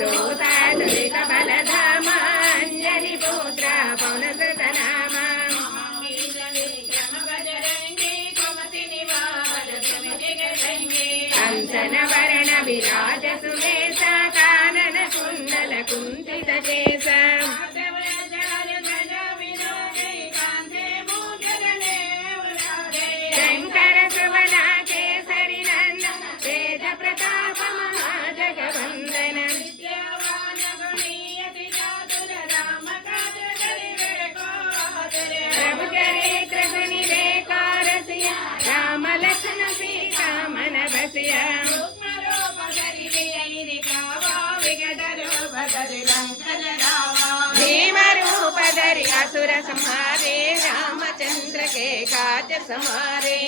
दूत दुरित बलधाम अंजनी पुत्र पवन सुत नाम कंचन वर्ण विराज सुवेश कानन कुंडल कुंचित केश शंकर सुवन केसरी नंदन वेद प्रताप महाजगवंदन प्रभु चरित्र सुनिवे रसिया राम लक्ष्मण सीता मन बसिया भीम रूप धरि असुर संहारे रामचंद्र के काज समारे